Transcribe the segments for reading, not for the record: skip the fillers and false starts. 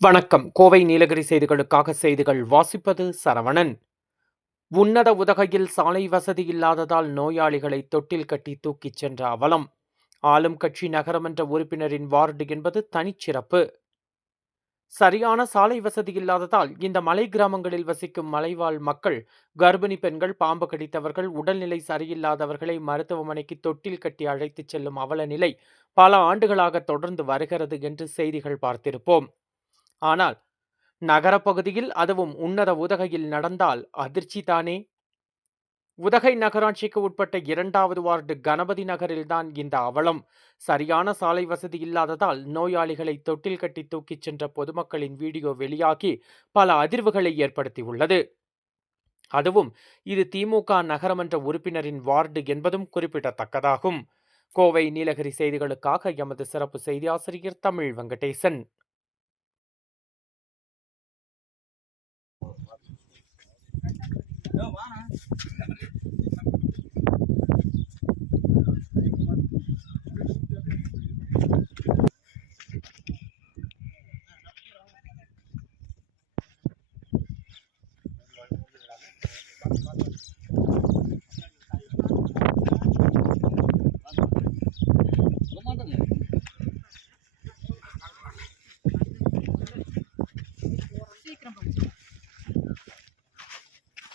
வணக்கம். கோவை நீலகிரி செய்திகளுக்காக செய்திகள் வாசிப்பது சரவணன். உன்னத உதகையில் சாலை வசதி இல்லாததால் நோயாளிகளை தொட்டில் கட்டி தூக்கிச் சென்ற அவலம். ஆளும் கட்சி நகரமன்ற உறுப்பினரின் வார்டு என்பது தனிச்சிறப்பு. சரியான சாலை வசதி இல்லாததால் இந்த மலை கிராமங்களில் வசிக்கும் மலைவாழ் மக்கள், கர்ப்பிணி பெண்கள், பாம்பு கடித்தவர்கள், உடல்நிலை சரியில்லாதவர்களை மருத்துவமனைக்கு தொட்டில் கட்டி அழைத்துச் செல்லும் அவல நிலை பல ஆண்டுகளாக தொடர்ந்து வருகிறது என்று செய்திகள் பார்த்திருப்போம். ஆனால் நகரப்பகுதியில், அதுவும் உன்னத உதகையில் நடந்தால் அதிர்ச்சி தானே. உதகை நகராட்சிக்கு உட்பட்ட 2வது வார்டு கணபதி நகரில்தான் இந்த அவலம். சரியான சாலை வசதி இல்லாததால் நோயாளிகளை தொட்டில் கட்டி தூக்கிச் சென்ற பொதுமக்களின் வீடியோ வெளியாகி பல அதிர்வுகளை ஏற்படுத்தியுள்ளது. அதுவும் இது திமுக நகரமன்ற உறுப்பினரின் வார்டு என்பதும் குறிப்பிடத்தக்கதாகும். கோவை நீலகிரி செய்திகளுக்காக எமது சிறப்பு செய்தி ஆசிரியர் தமிழ் வெங்கடேசன்.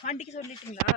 வண்டிக்கு சொல்லிட்டீங்களா?